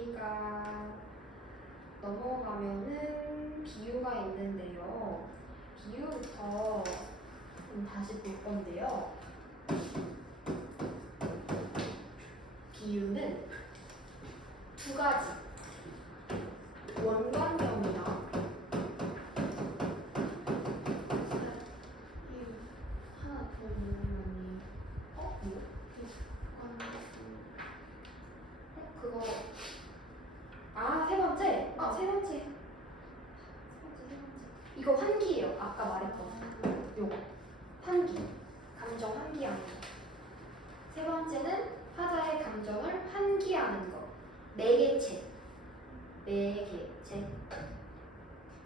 우리가 넘어가면은 비유가 있는데요. 비유부터 다시 볼 건데요. 비유는 두 가지. 원관념이랑 하나 더 모르면 뭐? 그거 세 번째. 세 번째. 이거 환기예요. 아까 말했던 요거 환기. 감정 환기하는 거. 세 번째는 하자의 감정을 환기하는 거. 매개체.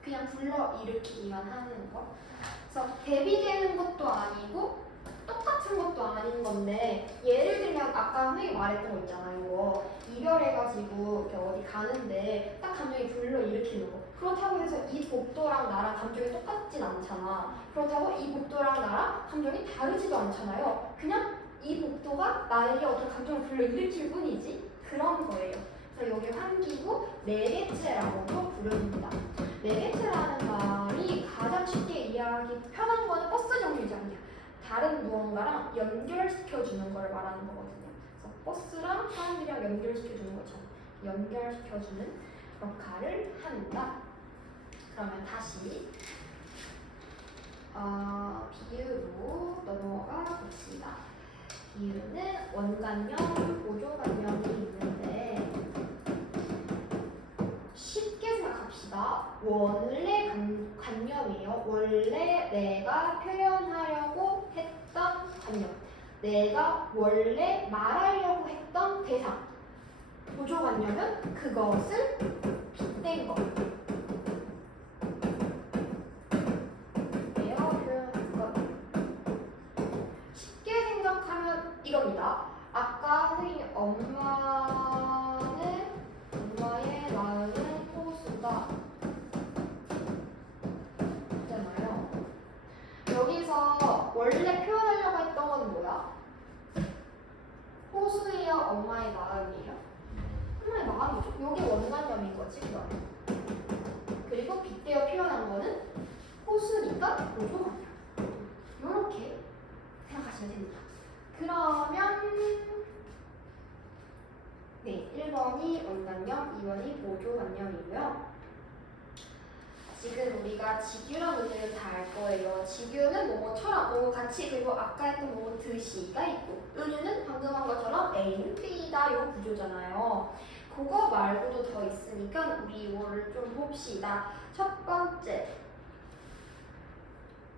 그냥 불러 일으키기만 하는 거. 그래서 대비되는 것도 아니고 똑같은 것도 아닌 건데, 예를 들면 아까 선생님이 말했던 거 있잖아요. 이별해가지고 이렇게 어디 가는데 딱 감정이 불러 일으키는 거. 그렇다고 해서 이 복도랑 나랑 감정이 똑같진 않잖아. 그렇다고 이 복도랑 나랑 감정이 다르지도 않잖아요. 그냥 이 복도가 나에게 어떤 감정을 불러 일으킬 뿐이지 그런 거예요. 그래서 여기 환기고 매개체라고도 부릅니다. 매개체라는 말이 가장 쉽게 이해하기 편한 거는 버스 정류장이야. 다른 무언가랑 연결시켜주는 걸 말하는 거거든요. 그래서 버스랑 사람들이랑 연결시켜주는 것처럼 연결시켜주는 역할을 한다. 그러면 다시 비유로 넘어가 봅시다. 비유는 원관념, 보조관념이 있는데 쉽게 생각합시다. 원래 관념이에요. 원래 내가 표현하려고 했던 관념. 내가 원래 말하려고 했던 대상. 보조관념은 그것을 빗댄 것. 내가 표현한 것. 쉽게 생각하면 이겁니다. 아까 선생님이 엄마의 마음은 호수다 했잖아요. 여기서 원래 표현하려고 했던 건 뭐야? 호수예요? 엄마의 마음이에요? 엄마의 마음이죠. 이게 원관념인 거지, 그럼. 그리고 빗대어 표현한 거는 호수니까 보조관념. 이렇게 생각하시면 됩니다. 그러면 1번이 원관념, 2번이 보조관념이고요. 지금 우리가 지규랑 은유는 다 알 거예요. 지규는 뭐뭐처럼 같이, 그리고 아까 했던 뭐 듯이가 있고, 은유는 방금 한 것처럼 A는 B다 요 구조잖아요. 그거 말고도 더 있으니까 우리 이거를 좀 봅시다. 첫 번째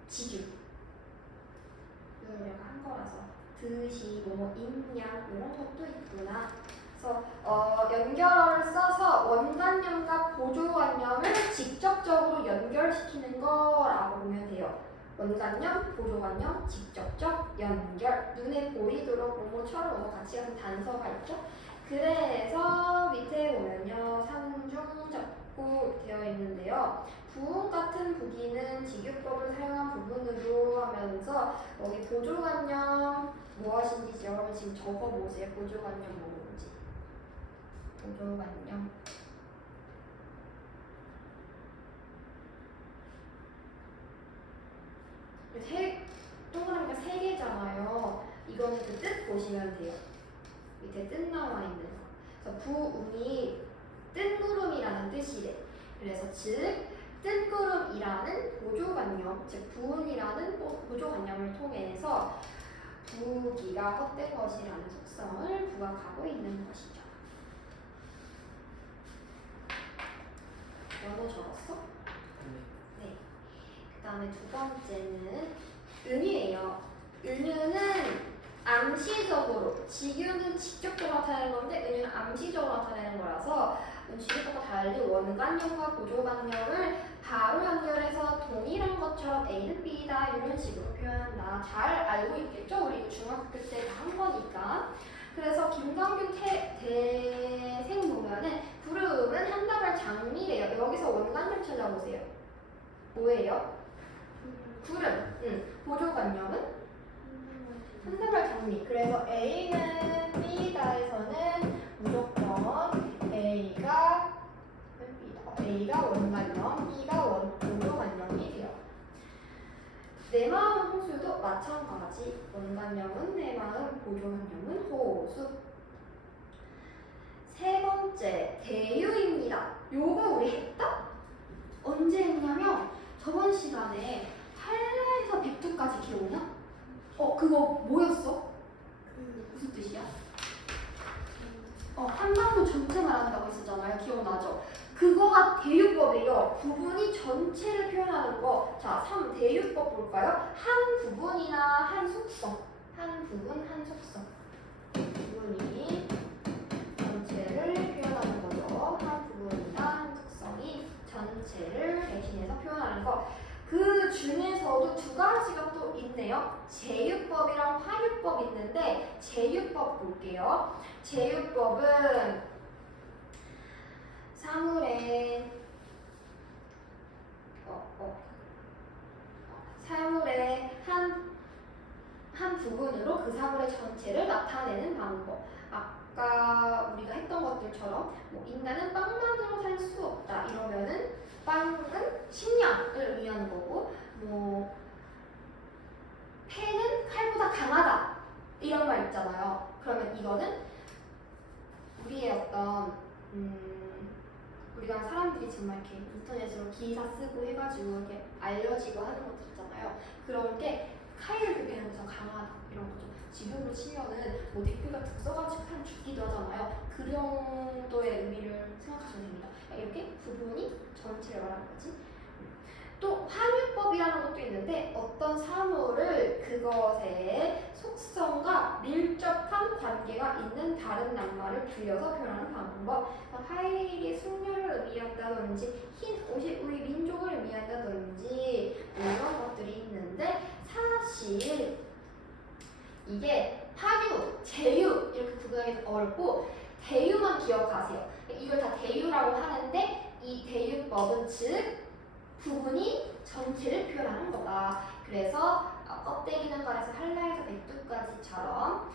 지규. 이걸 내가 한 거라서 듯이 뭐 있냐 이런 것도 있구나. 그래서 연결어를 써서 원관념과 보조관념을 직접적으로 연결시키는 거라고 보면 돼요. 원관념, 보조관념, 직접적 연결. 눈에 보이도록 뭐뭐처럼 같이 가는 단서가 있죠. 그래서 밑에 보면요, 상중적구 되어 있는데요. 부음 같은 부기는 직유법을 사용한 부분으로 하면서 여기 보조관념 무엇인지 여러분 지금 적어보세요. 보조관념 뭔지. 보조관념. 동그라미가 3개잖아요. 이거는 그 뜻 보시면 돼요. 밑에 뜻 나와 있는 거. 그래서 부음이 뜬구름이라는 뜻이래. 그래서 즉 뜬구름이라는 보조관념, 즉 부음이라는 보조관념을 통해서 부기가 헛된 것이라는 속성을 부각하고 있는 것이죠. 면허 적었어? 네. 그 다음에 두 번째는 은유예요. 은유는 암시적으로, 지규는 직접적으로 나타내는 건데 은유는 암시적으로 나타내는 거라서 지규법과 달리 원관념과 보조관념을 바로 연결해서 동일한 것처럼 A는 B다 이런 식으로 표현한다. 잘 알고 있겠죠? 우리 중학교 때 다 한 거니까. 그래서 김광균 대생 보면은 구름은 한 다발 장미래요. 여기서 원관념 찾아보세요. 뭐예요? 구름. 보조관념은 한 다발 장미. 그래서 A는 B다에서는 무조건 A 보조관념은 호수. 세 번째, 대유입니다. 요거 우리 했다? 언제 했냐면 저번 시간에 한라에서 백두까지 기억나? 그거 뭐였어? 무슨 뜻이야? 한반도 전체 말한다고 했었잖아요. 기억나죠? 그거가 대유법이에요. 부분이 전체를 표현하는 거. 자, 3 대유법 볼까요? 한 부분이나 한 속성. 한 부분, 한 속성. 부분이 전체를 표현하는 거죠. 한 부분이나 한 속성이 전체를 대신해서 표현하는 거. 그 중에서도 두 가지가 또 있네요. 제유법이랑 화유법 있는데 제유법 볼게요. 제유법은 사물의 사물의 한 부분으로 그 사물의 전체를 나타내는 방법. 아까 우리가 했던 것들처럼 인간은 빵만으로 살 수 없다 이러면은 빵은 식량을 의미하는 거고 패는 칼보다 강하다 이런 말 있잖아요. 그러면 이거는 우리의 어떤 우리가 사람들이 정말 이렇게 인터넷으로 기사 쓰고 해가지고 이렇게 알려지고 하는 것들 있잖아요. 그런 게 칼을 그리는 것처럼 강하다 이런 거죠. 지금으로 치면은 댓글 같은 거 써가지고 사람 죽기도 하잖아요. 그 정도의 의미를 생각하시면 됩니다. 이렇게 부분이 전체를 말하는 거지. 또 화유법이라는 것도 있는데 어떤 사물을 그것의 속성과 밀접한 관계가 있는 다른 낱말을 빌려서 표현하는 방법. 화일이 숙녀를 의미한다든지 흰 옷이 우리 민족을 의미한다든지 이런 것들이 있는데 사실 이게 화유, 제유 이렇게 구분하기 어렵고 대유만 기억하세요. 이걸 다 대유라고 하는데 이 대유법은 즉 부분이 전체를 표현하는 거다. 그래서 껍데기는 가려서 한라에서 백두까지처럼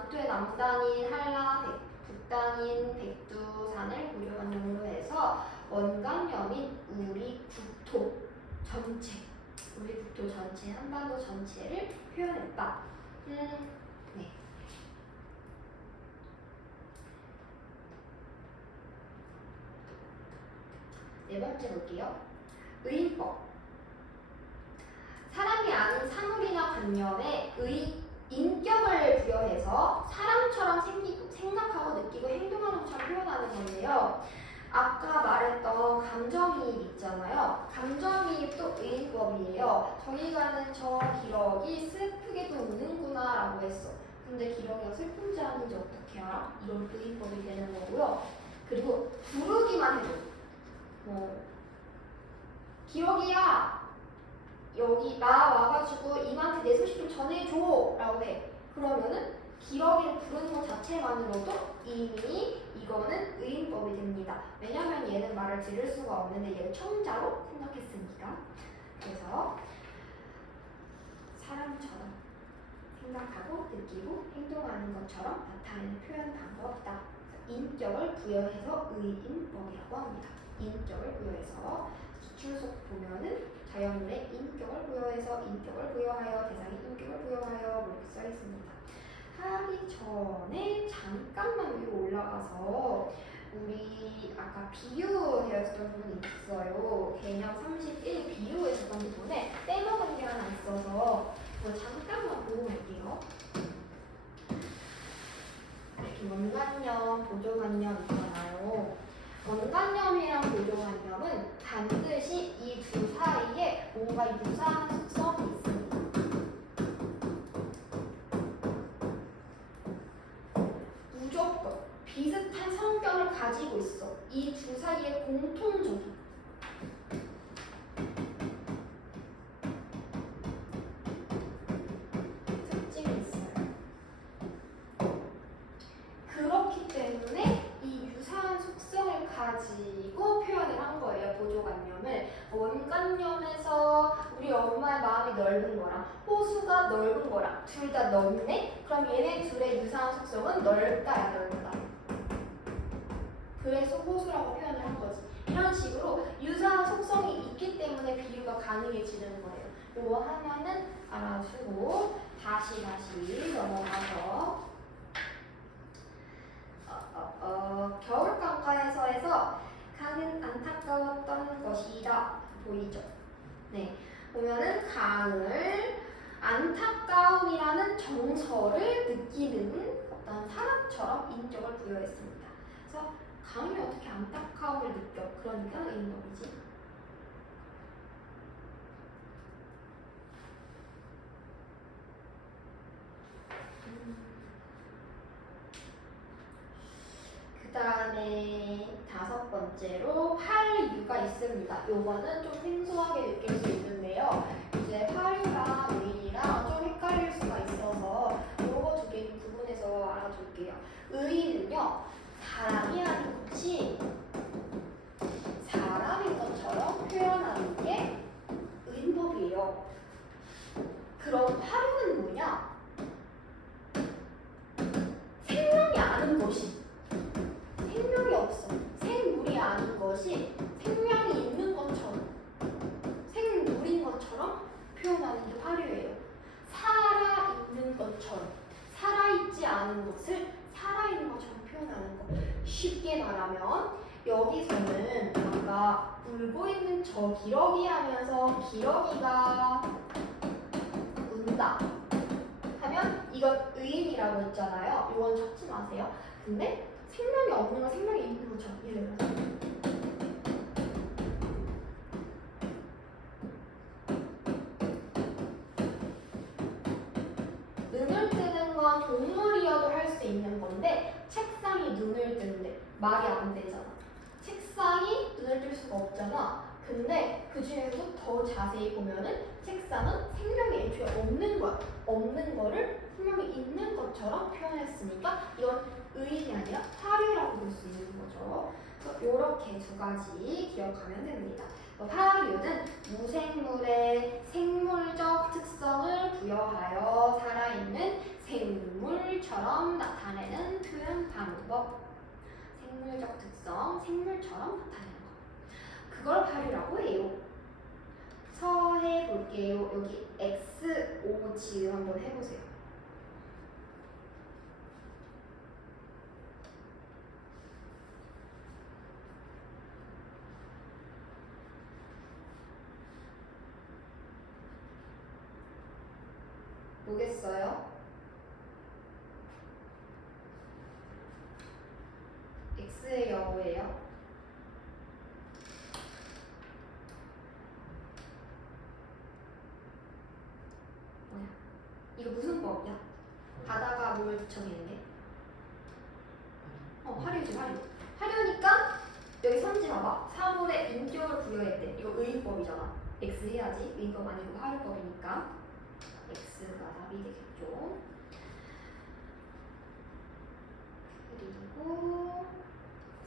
북두의 남단인 한라, 북단인 백두산을 보조관념으로 해서 원관념인 우리 국토 전체, 우리 국토 전체, 한반도 전체를 표현했다. 네. 네 번째 볼게요. 의인법. 사람이 아닌 사물이나 관념에 인격을 부여해서 사람처럼 생각하고 느끼고 행동하는 것처럼 표현하는 건데요. 아까 말했던 감정이입 있잖아요. 감정이입도 의인법이에요. 저기 가는 저 기러기 슬프게도 우는구나 라고 했어. 근데 기러기가 슬픈지 아닌지 어떻게 알아? 이건 의인법이 되는 거고요. 그리고 부르기만 해도 기러기야 여기 나 와가지고 임한테 내 소식 좀 전해줘 라고 해. 그러면은 기러기를 부르는 것 자체만으로도 이미 이거는 의인법이 됩니다. 왜냐면 얘는 말을 들을 수가 없는데 얘를 청자로 생각했으니까. 그래서 사람처럼 생각하고 느끼고 행동하는 것처럼 나타내는 표현 방법이다. 인격을 부여해서 의인법이라고 합니다. 인격을 부여해서 기출속 보면은 자연물의 인격을 부여해서 인격을 부여하여 대상의 인격을 부여하여 이렇게 써 있습니다. 하기 전에 잠깐만 위로 올라가서 우리 아까 비유되었던 부분이 있어요. 개념 31 비유했었던 부분에 빼먹은 게 하나 있어서 잠깐만 보고 갈게요. 이렇게 원관념, 보조관념 있잖아요. 원관념이랑 보조관념은 반드시 이 두 사이에 뭔가 유사한 속성이 있습니다. 무조건 비슷한 성격을 가지고 있어. 이 두 사이에 공통적인 특징이 있어요. 그렇기 때문에 이 유사한 속성을 가지고 표현을 한 거예요. 보조관념을. 원관념에서 우리 엄마의 마음이 넓은 거랑 호수가 넓은 거랑 둘 다 넓네? 그럼 얘네 둘의 유사한 속성은 넓다야 넓다. 그래서 호수라고 표현을 한 거지. 이런 식으로 유사한 속성이 있기 때문에 비유가 가능해지는 거예요. 이거 하나는 알아주고 다시 넘어가서 겨울강가에서에서 강은 안타까웠던 것이다. 보이죠? 네, 보면은 강을 안타까움이라는 정서를 느끼는 어떤 사람처럼 인격을 부여했습니다. 그래서 강이 어떻게 안타까움을 느껴? 그러니까 의인법이지. 그 다음에 5번째로 파류가 있습니다. 요거는 좀 생소하게 느낄 수 있는데요. 이제 파류랑 의인이랑 좀 헷갈릴 수가 있어서 요거 두 개 좀 구분해서 알아둘게요. 의인은요, 사람이 아닌 것이 사람인 것처럼 표현하는 게 의인법이에요. 그럼 파류는 뭐냐? 생명이 아닌 것이, 생명이 없어, 생물이 아닌 것이 생명이 있는 것처럼, 생물인 것처럼 표현하는 게 파류예요. 살아있는 것처럼, 살아있지 않은 것을 살아있는 것처럼 표현하는 거. 쉽게 말하면 여기서는 아까 울고 있는 저 기러기 하면서 기러기가 운다 하면 이건 의인이라고 했잖아요. 이건 찾지 마세요. 근데 생명이 없는 건 생명이 있는 것처럼 예를 들어서 눈을 뜨는 건 동물이어도 할 수 있는 건데 책상이 눈을 뜨는데 말이 안 되잖아. 책상이 눈을 뜰 수가 없잖아. 근데 그 중에서도 더 자세히 보면은 책상은 생명이 애초에 없는 거야. 없는 거를 생명이 있는 것처럼 표현했으니까 이건 의인이 아니라 파류라고 볼 수 있는 거죠. 그래서 이렇게 두 가지 기억하면 됩니다. 파류는 무생물의 생물적 특성을 부여하여 살아있는 생물처럼 나타내는 표현 방법. 생물적 특성, 생물처럼 나타내는 거. 그걸 파류라고 해요. 서해 볼게요. 여기 X, O 지음 한번 해보세요. 뭐겠어요? X의 여우예요. 뭐야? 이거 무슨 법이야? 바다가 뭘 정의는 게? 화류지, 화류. 화류니까 여기 선지 봐봐. 사물에 인격을 부여했대. 이거 의인법이잖아. X 해야지. 의인법 아니고 화류법이니까. X가 답이 되겠죠. 그리고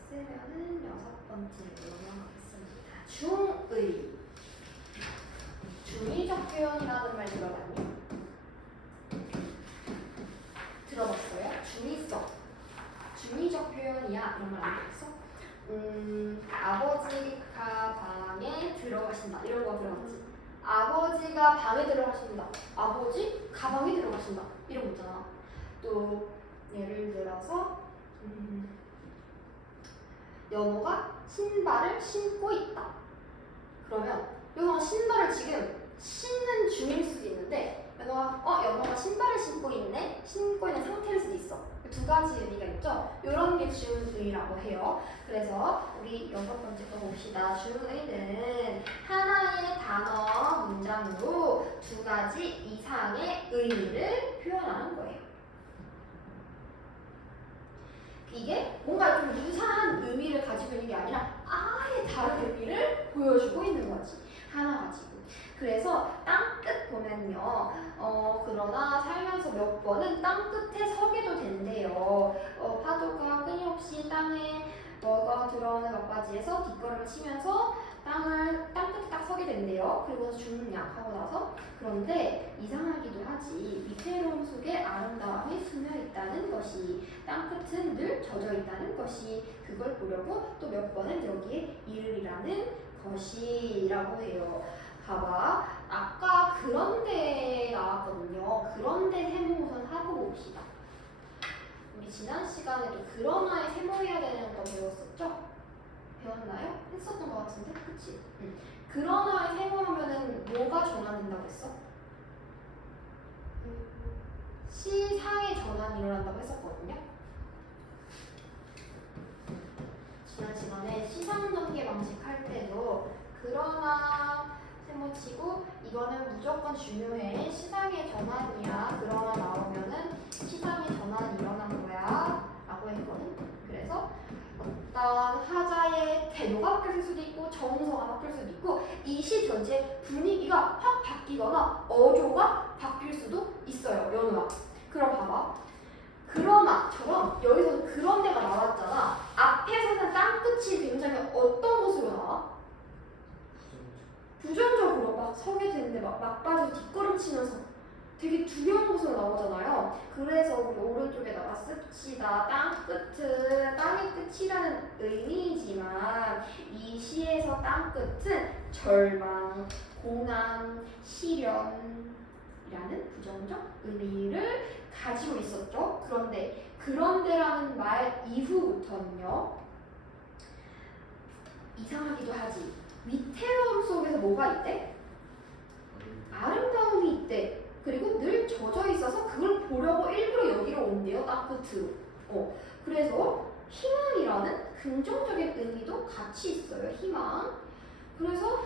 쓰면은 6번째로 넘어가겠습니다. 중의. 중의적 표현이라는 말 들어봤니? 들어봤어요? 중의성. 중의적 표현이야. 이런 말 안 들었어? 아버지가 방에 들어가신다. 이런 거 들어봤지? 아버지가 방에 들어가신다. 아버지 가방에 들어가신다. 이런 거 있잖아. 또 예를 들어서 연호가 신발을 신고 있다. 그러면 연호가 신발을 지금 신는 중일 수도 있는데 연호가 신발을 신고 있네? 신고 있는 상태일 수도 있어. 두 가지 의미가 있죠? 이런 게 중의라고 해요. 그래서 우리 6번째 거 봅시다. 중의는 하나의 단어 문장으로 두 가지 이상의 의미를 표현하는 거예요. 이게 뭔가 좀 유사한 의미를 가지고 있는 게 아니라 아예 다른 의미를 보여주고 있는 거지. 하나 가지고. 그래서 땅끝 보면요. 그러나 살면서 몇 번은 땅끝에 서게도 된대요. 파도가 끊임없이 땅에 뭐가 들어오는 몇 가지에서 뒷걸음을 치면서 땅끝에 딱 서게 된대요. 그리고 중약하고 나서. 그런데 이상하기도 하지. 위태로움 속에 아름다움이 스며 있다는 것이, 땅끝은 늘 젖어 있다는 것이, 그걸 보려고 또 몇 번은 여기에 이르리라는 것이라고 해요. 봐봐. 아까 그런데 나왔거든요. 그런데 세모 우선 하고 봅시다. 우리 지난 시간에도 그러나의 세모해야 되는 거 배웠었죠? 배웠나요? 했었던 것 같은데? 그치? 응. 그러나의 세모하면은 뭐가 전환된다고 했어? 시상의 전환이 일어난다고 했었거든요. 지난 시간에 시상 전개 방식 할 때도 그러나 세모치고 이거는 무조건 중요해. 시상의 전환이야. 그러나 나오면은 시상의 전환이 일어난 거야 라고 했거든. 그래서 어떤 하자의 태도가 바뀔 수도 있고 정서가 바뀔 수도 있고 이 시 전체 분위기가 확 바뀌거나 어조가 바뀔 수도 있어요. 연우야. 그럼 봐봐. 그러나처럼 여기서 그런데가 나왔잖아. 앞에서는 땅끝이 굉장히 어떤 것으로 나와? 부정적으로 막 서게 되는데 막 빠져 뒷걸음치면서 되게 두려운 곳으로 나오잖아요. 그래서 우리 오른쪽에다가 씁시다. 땅끝은 땅의 끝이라는 의미이지만 이 시에서 땅끝은 절망, 고난, 시련이라는 부정적 의미를 가지고 있었죠. 그런데라는 말 이후부터는요. 이상하기도 하지. 위태로움 속에서 뭐가 있대? 아름다움이 있대. 그리고 늘 젖어 있어서 그걸 보려고 일부러 여기로 온대요. 땅끝으로. 그래서 희망이라는 긍정적인 의미도 같이 있어요. 희망. 그래서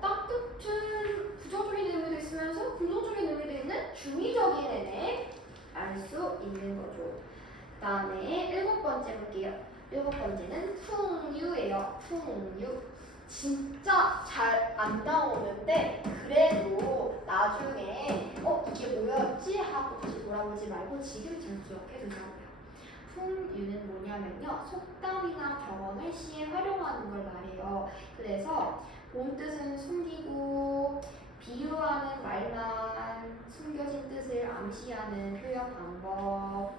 땅끝은 부정적인 의미도 있으면서 긍정적인 의미도 있는 중의적인 애네 알 수 있는 거죠. 그 다음에 7번째 볼게요. 7번째는 풍유예요. 풍유. 진짜 잘 안 나오는데 그래도 나중에 이게 뭐였지? 하고 다시 돌아보지 말고 지금 잘 기억해 두자고요. 풍유는 뭐냐면요. 속담이나 격언을 시에 활용하는 걸 말해요. 그래서 본 뜻은 숨기고 비유하는 말만 숨겨진 뜻을 암시하는 표현 방법.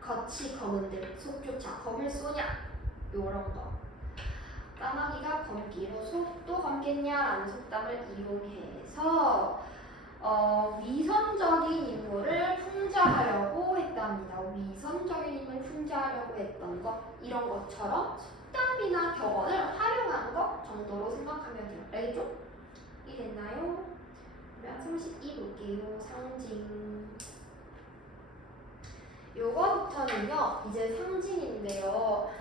겉이 검은데 속조차 검을 쏘냐 요런 거. 까마귀가 검기로 속도 검겠냐라는 속담을 이용해서 위선적인 인물을 풍자하려고 했답니다. 위선적인 인물을 풍자하려고 했던 것 이런 것처럼 속담이나 격언을 활용한 것 정도로 생각하면 돼요. 알겠죠? 이해됐나요? 그러면 32 볼게요. 상징. 요거부터는요 이제 상징인데요.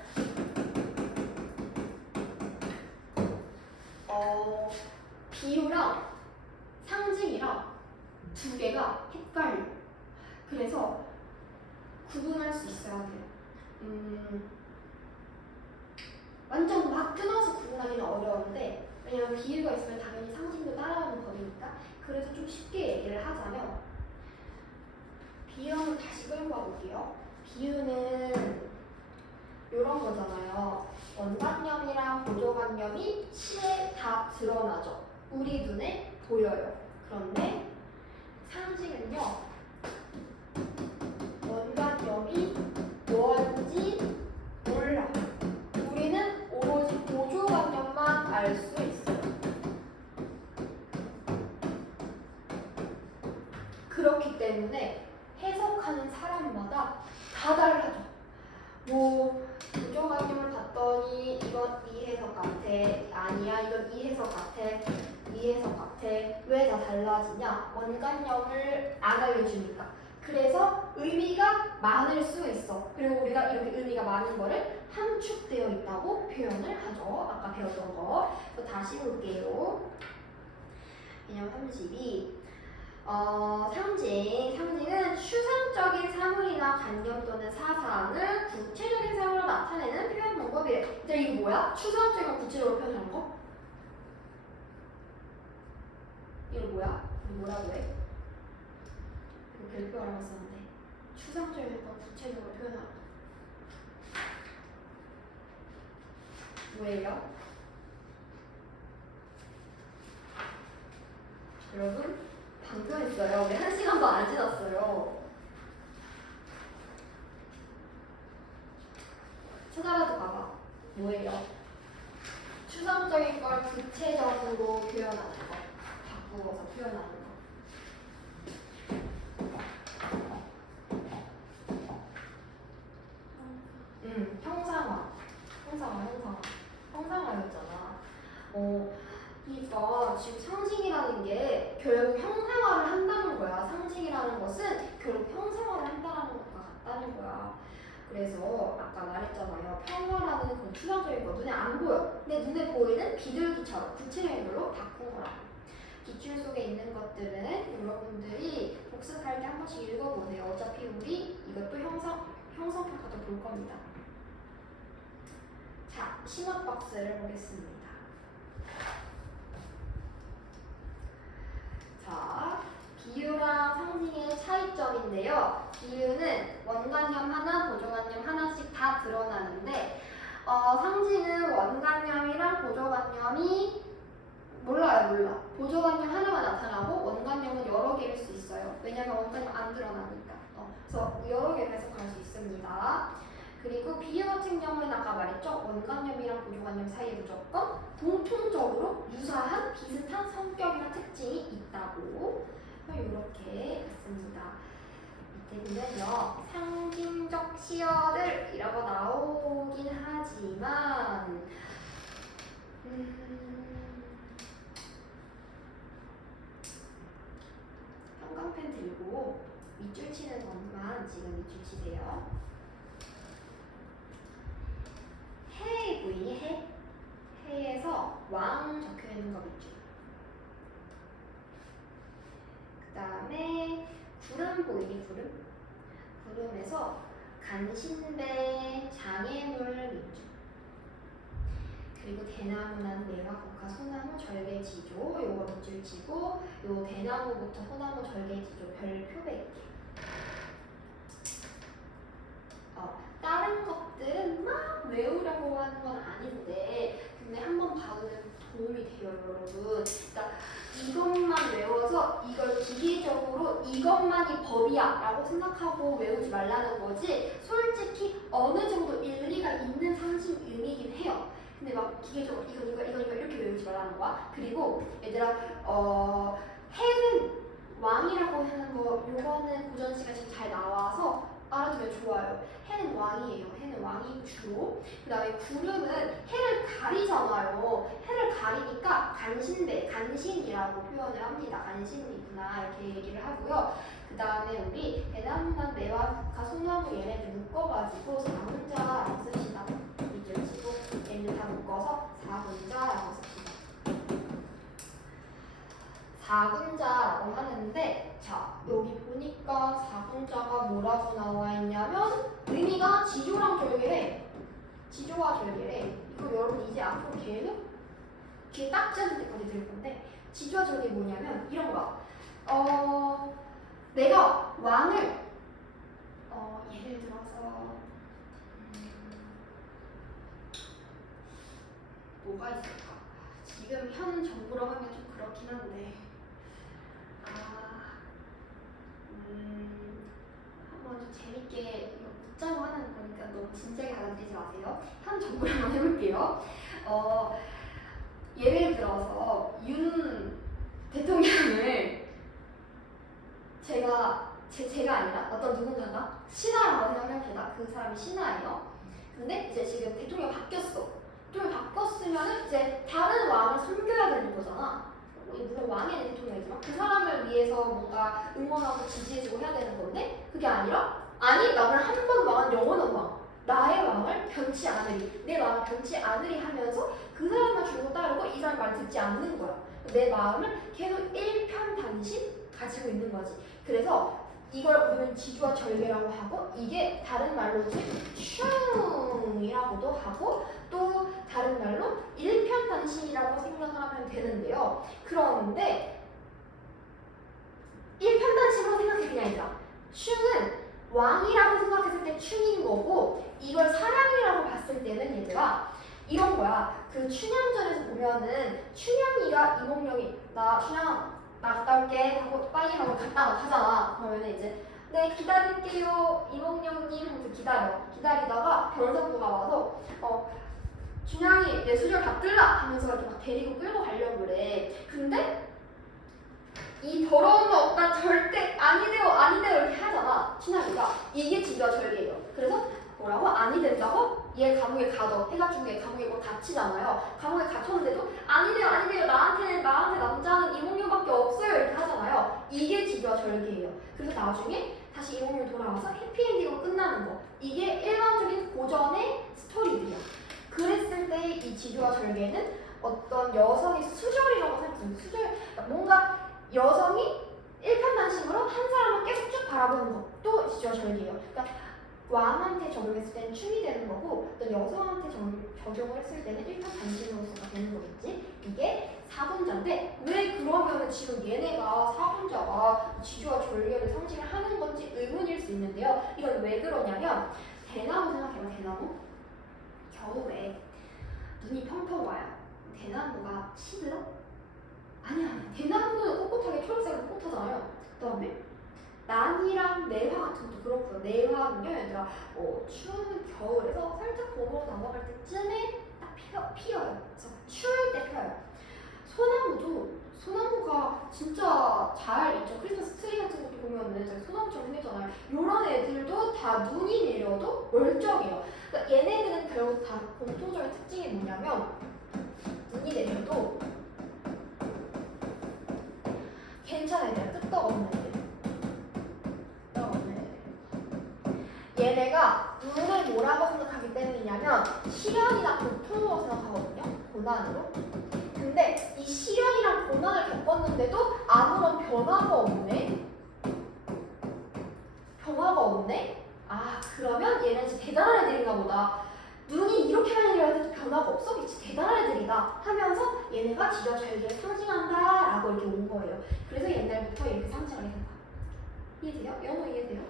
비유랑 상징이랑 두 개가 헷갈려. 그래서 구분할 수 있어야 돼요. 완전 막 끊어서 구분하기는 어려운데 왜냐면 비유가 있으면 당연히 상징도 따라오는 법이니까. 그래서 좀 쉽게 얘기를 하자면 비유를 다시 끌고 와볼게요. 비유는 이런 거잖아요. 원관념이랑 보조관념이 시에 다 드러나죠. 우리 눈에 보여요. 그런데 상징은요. 원관념이 뭔지 몰라. 우리는 오로지 보조관념만 알 수 있어요. 그렇기 때문에 해석하는 사람마다 다 달라져. 보조관념을 봤더니 이건 이 해석 같아. 아니야 이건 이 해석 같아. 이 해석 같아. 왜 다 달라지냐? 원관념을 안 알려주니까. 그래서 의미가 많을 수 있어. 그리고 우리가 이렇게 의미가 많은 거를 함축되어 있다고 표현을 하죠. 아까 배웠던 거. 그래서 다시 볼게요. 개념 32. 상징은 추상적인 사물이나 관념 또는 사상을 구체적인 상으로 나타내는 표현 방법이에요. 근데 이거 뭐야? 추상적인 구체적으로 표현하는 거? 이거 뭐야? 이거 뭐라고 해? 이거 별표라고 썼는데 추상적인 걸 구체적으로 표현하는 거 뭐예요? 여러분? 방금 했어요. 우리 1시간도 안 지났어요. 찾아봐도 봐봐. 뭐예요? 추상적인 걸 구체적으로 표현하는 거. 바꾸어서 표현하는 거. 형상화였잖아. 그러니까 지금 상징이라는 게 결국 형상화를 한다는 거야. 상징이라는 것은 결국 형상화를 한다는 것과 같다는 거야. 그래서 아까 말했잖아요. 평화라는 건 추상적인 거 눈에 안 보여. 근데 눈에 보이는 비둘기처럼 구체적인 걸로 바꾼 거라. 기출 속에 있는 것들은 여러분들이 복습할 때 한 번씩 읽어보세요. 어차피 우리 이것도 형성평가도 볼 겁니다. 자, 심화 박스를 보겠습니다. 자, 비유랑 상징의 차이점인데요. 비유는 원관념 하나, 보조관념 하나씩 다 드러나는데 상징은 원관념이랑 보조관념이 몰라. 보조관념 하나만 나타나고 원관념은 여러 개일 수 있어요. 왜냐면 원관념 안 드러나니까. 그래서 여러 개로 해석할 수 있습니다. 그리고 비유 같은 경우는 아까 말했죠. 원관념이랑 보조관념 사이에 무조건 공통적으로 유사한 비슷한 성격이나 특징이 있다고 이렇게 했습니다. 밑에 보면요. 상징적 시어들이라고 나오긴 하지만 형광펜 들고 밑줄 치는 것만 지금 밑줄 치세요. 해 보이니? 해? 해에서 왕 적혀 있는 거 밑줄. 그 다음에 구름 보이니? 구름? 구름에서 간신배 장애물 밑줄. 그리고 대나무난 매화 국화 소나무 절개지조 요거 밑줄 치고 요 대나무부터 소나무 절개지조 별표 100개. 다른 것들은 막 외우려고 하는 건 아닌데 근데 한번 봐두면 도움이 돼요, 여러분. 그러니까 이것만 외워서 이걸 기계적으로 이것만이 법이야 라고 생각하고 외우지 말라는 거지 솔직히 어느 정도 일리가 있는 상징음이긴 해요. 근데 막 기계적으로 이거 이렇게 외우지 말라는 거야. 그리고 얘들아 해는 왕이라고 하는 거 요거는 고전시가 지금 잘 나와서 알아두면 좋아요. 해는 왕이에요. 해는 왕이고 주로. 그 다음에 구름은 해를 가리잖아요. 해를 가리니까 간신이라고 표현을 합니다. 간신이구나 이렇게 얘기를 하고요. 그 다음에 우리 대나무난 매화 국화 소나무 얘네들 묶어가지고 4분자라고 씁시다. 밑줄 치고 얘네들 다 묶어서 4분자라고 씁시다. 4분자라고 하는데 자 여기 보니까 4분자가 뭐라고 나와 있냐면 의미가 지조랑 절개래. 지조와 절개래. 이거 여러분 이제 앞으로 계속 귀에 딱 찌는 때까지 들을 건데 지조와 절개 뭐냐면 이런 거야. 내가 왕을 예를 들어서 뭐가 있을까? 지금 현 정부로 하면 좀 그렇긴 한데 한번 좀 재밌게 이거 묻자고 하는 거니까 너무 진지하게 받아들이지 마세요. 한 정보를 한번 해볼게요. 예를 들어서 윤 대통령을 제가 아니라 어떤 누군가가 신하라고 생각합니다. 그 사람이 신하예요. 근데 이제 지금 대통령 바뀌었어. 대통령 바뀌었으면 이제 다른 왕을 섬겨야 되는 거잖아. 물론 왕이 아닌 대통령이지만 그 사람을 위해서 뭔가 응원하고 지지해주고 해야 되는 건데 그게 아니라 아니 나는 한 번 왕은 영원한 왕 나의 왕을 변치 않으리 내 왕을 변치 않으리 하면서 그 사람만 주고 따르고 이 사람 말 듣지 않는 거야. 내 마음을 계속 일편단심 가지고 있는 거지. 그래서 이걸 우리는 지주와 절개라고 하고 이게 다른 말로 슝이라고도 하고 또 다른 말로 일편단심이라고 생각을 하면 되는데요. 그런데 일편단심으로 생각해 그냥 아니라 슝은 왕이라고 생각했을 때 춘인 거고 이걸 사랑이라고 봤을 때는 얘들아 이런 거야. 그 춘향전에서 보면은 춘향이가 이몽룡이 나 춘향 나 갔다 올게 하고 빨리 하고 갔다 하잖아. 그러면 이제 네 기다릴게요 이몽룡님 하면서 기다리다가 변성부가 와서 춘향이 내 수절 다 뜰라 하면서 이렇게 막 데리고 끌고 가려고 그래. 근데 이 더러운 거 없다 절대 아니래요 아니래요 이렇게 하잖아 신하기가. 이게 지주와 절개예요. 그래서 뭐라고? 아니 된다고? 얘 감옥에 가둬 해가지고 얘 감옥에 뭐 갇히잖아요. 감옥에 갇혔는데도 아니래요 아니래요 나한테 남자는 이몽룡밖에 없어요 이렇게 하잖아요. 이게 지주와 절개예요. 그래서 나중에 다시 이몽룡 돌아와서 해피엔딩으로 끝나는 거. 이게 일반적인 고전의 스토리들이야. 그랬을 때 이 지주와 절개는 어떤 여성의 수절이라고 생각해요. 수절, 그러니까 뭔가 여성이 일편단심으로 한 사람을 계속 쭉 바라보는 것도 지주와 절개예요. 그러니까 왕한테 적용했을 때는 춤이 되는 거고 어떤 여성한테 적용을 했을 때는 일편단심으로서가 되는 거겠지. 이게 사분자인데 왜 그러면은 지금 얘네가 사분자가 지주와 절개를 상징을 하는 건지 의문일 수 있는데요. 이건 왜 그러냐면 대나무 생각해봐. 대나무 겨울에 눈이 펑펑 와요. 대나무가 시들어? 아니야. 대나무는 꼿꼿하게 초록색으로 꼿하잖아요. 그 다음에 난이랑 매화 같은 것도 그렇고요. 매화는요 얘들아 추운 겨울에서 살짝 봄으로 넘어갈 때쯤에 딱 피어요. 그래서 추울 때 펴요. 소나무가 진짜 잘 있죠. 크리스마스 트리 같은 것도 보면은 소나무처럼 생겼잖아요. 요런 애들도 다 눈이 내려도 멀쩡해요. 그러니까 얘네들은 결국 다 공통적인 특징이 뭐냐면 눈이 내려도 괜찮아 얘들아. 끄떡없는 애들. 얘네가 눈을 뭐라고 생각하기 때문이냐면 시련이나 고통으로 생각하거든요. 고난으로. 근데 이 시련이랑 고난을 겪었는데도 아무런 변화가 없네. 아 그러면 얘는 진짜 대단한 애들인가 보다. 눈이 이렇게만 내려도 변화가 없어? 그치 대단한 애들이다 하면서 얘네가 지주와 절개를 상징한다 라고 이렇게 온 거예요. 그래서 옛날부터 이렇게 상징하게 된다. 이해돼요? 영어 이해돼요?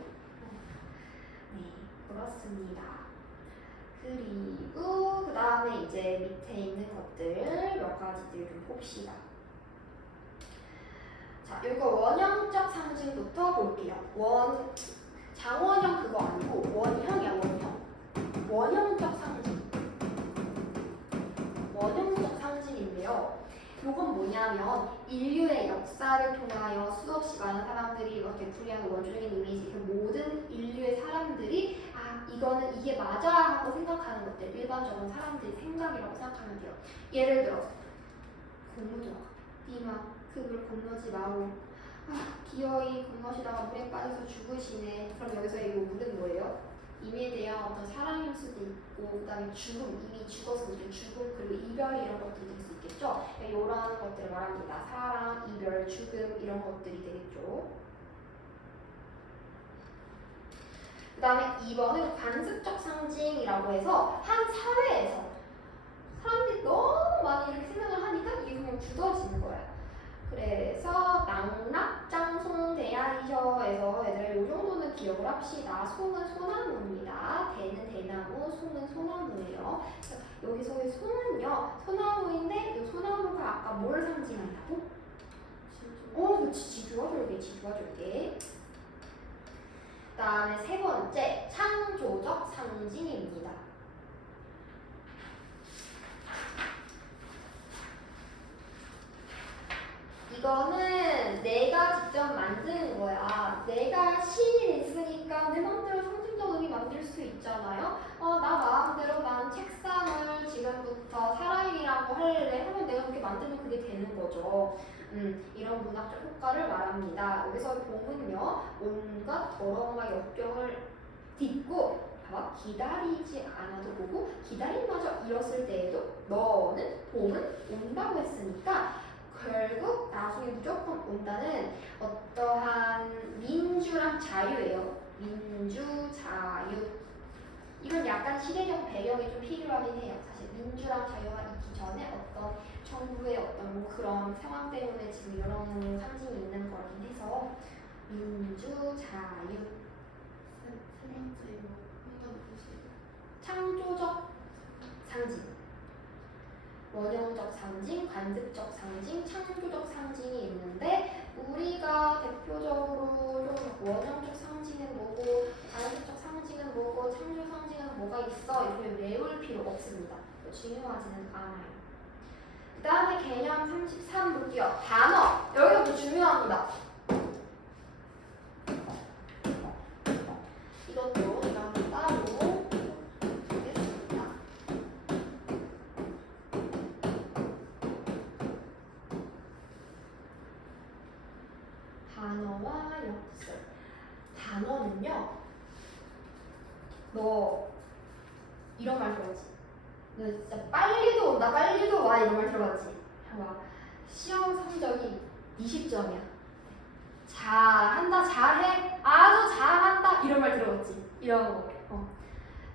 네 그렇습니다. 그리고 그 다음에 이제 밑에 있는 것들 몇 가지들 좀 봅시다. 자, 이거 원형적 상징부터 볼게요. 장원형 그거 아니고 원형이야 원형. 원형적 상징인데요. 이건 뭐냐면 인류의 역사를 통하여 수없이 많은 사람들이 이렇게 풀이하는 원초적인 이미지, 그 모든 인류의 사람들이 이거는 이게 맞아 하고 생각하는 것들, 일반적으로 사람들이 생각이라고 생각하면 돼요. 예를 들어서 공무적 니마 그물 건너지 마오. 기어이 건너시다가 물에 빠져서 죽으시네. 그럼 여기서 이거 물은 뭐예요? 이미에 대한 어떤 사랑일 수도 있고, 그 다음에 죽음, 이미 죽어서 느낀 죽음, 그리고 이별 이런 것들이 될 수 있겠죠? 이런 것들을 말합니다. 사랑, 이별, 죽음 이런 것들이 되겠죠. 그 다음에 2번은 관습적 상징이라고 해서 한 사회에서 사람들이 너무 많이 이렇게 생각을 하니까 이게 그냥 굳어지는 거예요. 그래서 낙락장송 대야이셔에서 얘들아 이 정도는 기억을 합시다. 송은 소나무입니다. 대는 대나무, 송은 소나무예요. 여기서의 송은요 소나무인데 이 소나무가 아까 뭘 상징한다고? 그렇지 지주와 절개. 그 다음에 세 번째 창조적 상징입니다. 이거는 내가 직접 만드는 거야. 내가 신이 있으니까 내 마음대로 상징적 의미 만들 수 있잖아요. 나 마음대로 난 책상을 지금부터 사랑이라고 할래 하면 내가 그렇게 만들면 그게 되는 거죠. 이런 문학적 효과를 말합니다. 여기서 봄은요 온갖 더러움과 역경을 딛고 기다리지 않아도 보고 기다림마저 잃었을 때에도 너는 봄은 온다고 했으니까 결국 나중에 무조건 온다는 어떠한 민주랑 자유예요. 민주, 자유. 이건 약간 시대적 배경이 좀 필요하긴 해요. 사실 민주랑 자유가 있기 전에 어떤 정부의 어떤 뭐 그런 상황 때문에 지금 이런 상징이 있는 거긴 해서 민주, 자유. 세 번째로 한번 보세요. 창조적 상징. 원형적 상징, 관습적 상징, 창조적 상징이 있는데 우리가 대표적으로 좀 원형적 상징은 뭐고 관습적 상징은 뭐고 창조 상징은 뭐가 있어 이렇게 외울 필요 없습니다. 중요하지는 않아요. 그 다음에 개념 33 볼게요. 단어. 여기서부터 중요합니다. 이것도 이런 따로 보겠습니다. 단어와 역설. 단어는요, 너 이런 말 들어봤지? 너 진짜 빨리도 온다, 빨리도 와 이런 말 들어봤지? 봐. 시험 성적이 20점이야. 잘한다, 잘해, 아주 잘한다 이런 말 들어봤지? 이런 거.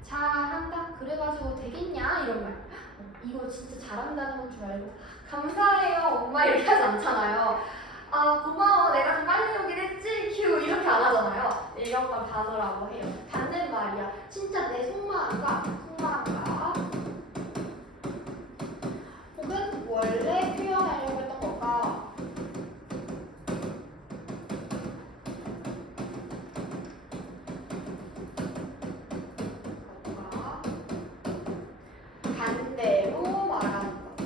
잘한다, 그래가지고 되겠냐 이런 말. 이거 진짜 잘한다는 건 줄 알고 감사해요 엄마 이렇게 하지 않잖아요. 아 고마워 내가 좀 빨리 오긴 했지 휴 이렇게 안 하잖아요. 이런 건 단어라고 해요. 반대말이야. 진짜 내 속마음과 혹은 원래 표현하려고 했던 것과 반대로 말하는 것.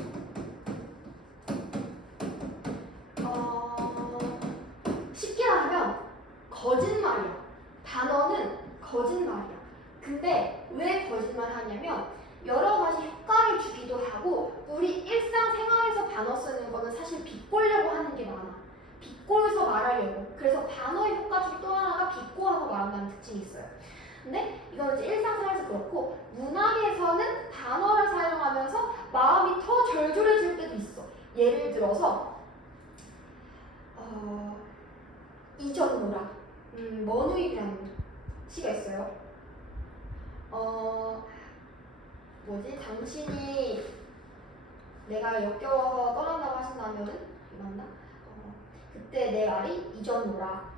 쉽게 말하면 거짓말이야. 단어는 거짓말이야. 근데 왜 거짓말 하냐면 여러 가지 효과를 주기도 하고 우리 일상생활에서 단어 쓰는 거는 사실 비꼬려고 하는 게 많아. 비꼬여서 말하려고. 그래서 단어의 효과 중 또 하나가 비꼬아서 말한다는 특징이 있어요. 근데 이건 이제 일상생활에서 그렇고 문학에서는 단어를 사용하면서 마음이 더 절절해질 때도 있어. 예를 들어서 이전노라 머누잇이라는 시가 있어요. 당신이 내가 역겨워서 떠난다고 하신다면은 맞나? 그때 내 말이 잊었노라.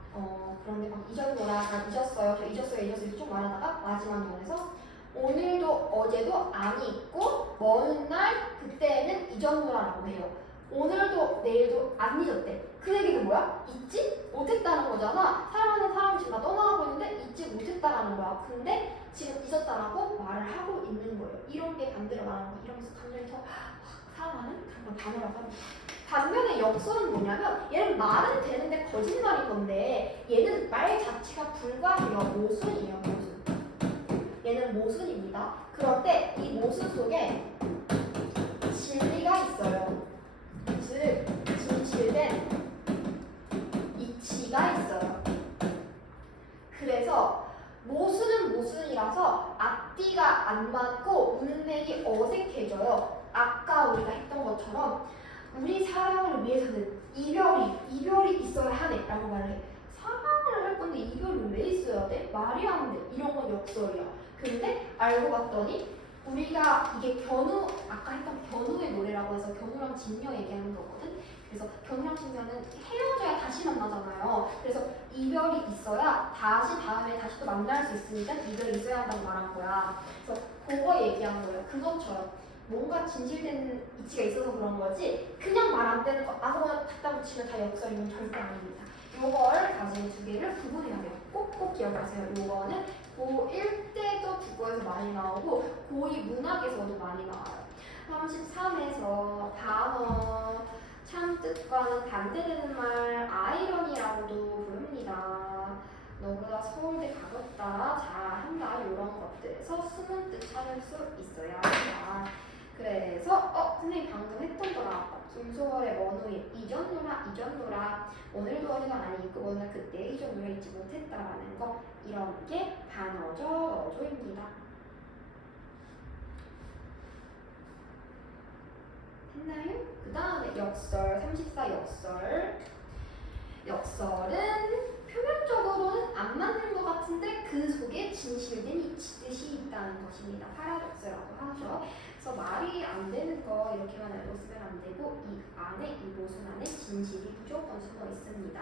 그런데 막 잊었노라, 난 잊었어요. 저 잊었어요 쭉 말하다가 마지막 면에서 오늘도 어제도 안이 있고 먼 날 그때는 잊었노라라고 해요. 오늘도 내일도 안 잊었대. 그 얘기는 뭐야? 잊지 못했다는 거잖아. 사랑하는 사람이 지금 나 떠나가고 있는데 잊지 못했다라는 거야. 근데 지금 잊었다라고 말을 하고 있는 거예요. 이런 게 반대로 말하는 거. 이러면서 감정이 더 사랑하는 그런 단어라고 합니다. 반면에 역설은 뭐냐면 얘는 말은 되는데 거짓말인 건데 얘는 말 자체가 불가해요. 모순이에요. 모순. 얘는 모순입니다. 그럴 때 이 모순 속에 진리가 있어요. 즉 진실된 이치가 있어요. 그래서 모순은 모순이라서 앞뒤가 안 맞고 문맥이 어색해져요. 아까 우리가 했던 것처럼 우리 사랑을 위해서는 이별이 있어야 하네 라고 말을 해. 사랑을 할 건데 이별이 왜 있어야 돼? 말이 안 돼. 이런 건 역설이야. 근데 알고 봤더니 우리가 이게 아까 했던 견우의 노래라고 해서 견우랑 진녀 얘기하는 거거든. 그래서 견우랑 진녀는 헤어져야 다시 만나잖아요. 그래서 이별이 있어야 다음에 다시 또 만날 수 있으니까 이별이 있어야 한다고 말한 거야. 그래서 그거 얘기한 거예요. 그것처럼 뭔가 진실된 이치가 있어서 그런 거지 그냥 말 안 되는 거 아무거나 갖다 붙이면 다 역설이면 절대 아닙니다. 요걸 가진 두 개를 구분해야 돼요. 꼭꼭 기억하세요. 요거는 고1 때도 국어에서 많이 나오고 고2 문학에서도 많이 나와요. 33에서 단어 참 뜻과는 반대되는 말 아이러니라고도 부릅니다. 너보다 서울대 가볍다, 잘한다 이런 것들에서 숨은 뜻 찾을 수 있어야 합니다. 그래서 선생님 방금 했던 거라 김소월의 머누잇 잊었노라 오늘도 어제가 아니 있고 오늘 그때 잊었노라 잊지 못했다라는 거 이런 게 단어죠 어조입니다. 했나요? 그 다음에 역설 34 역설은 표면적으로는 안 맞는 것 같은데 그 속에 진실된 뜻이 있다는 것입니다. 파라독스라고 하죠. 그래서 말이 안 되는 거 이렇게만 알고 쓰면 안 되고 이 모순 안에 진실이 무조건 숨어 있습니다.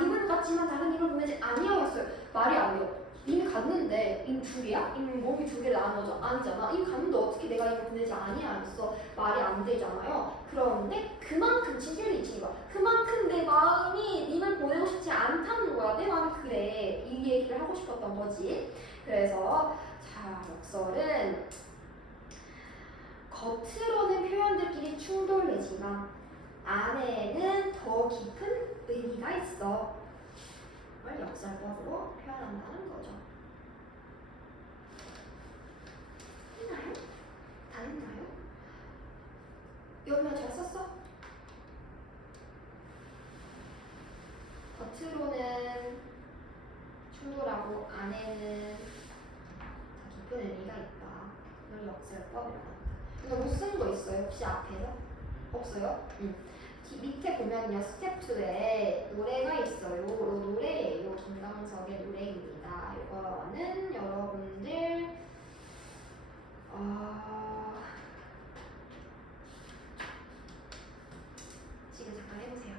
님은 같지만 다른 님을 보내지 아니하였어요. 말이 안 돼요. 이미 갔는데 이미 두 개야? 이미 몸이 두 개를 나눠져? 아니잖아. 이미 갔는데 어떻게 내가 이걸 보내지 아니하였어? 말이 안 되잖아요. 그런데 그만큼 진실이 있는 거야. 그만큼 내 마음이 님을 보내고 싶지 않다는 거야. 내 마음이 그래. 이 얘기를 하고 싶었던 거지. 그래서 역설은 겉으로는 표현들끼리 충돌되지만 안에는 더 깊은 의미가 있어. 이걸 역설법으로 표현한다는 거죠. 했나요? 다 했나요? 여기만 잘 썼어? 겉으로는 충돌하고 안에는 더 깊은 의미가 있다. 이걸 역설법이라고 합니다. 이거 못 쓴 거 있어요? 혹시 앞에서? 없어요? 밑에 보면요, 스텝 2에 노래가 있어요. 이 노래예요. 김광석의 노래입니다. 이거는 여러분들 지금 잠깐 해보세요.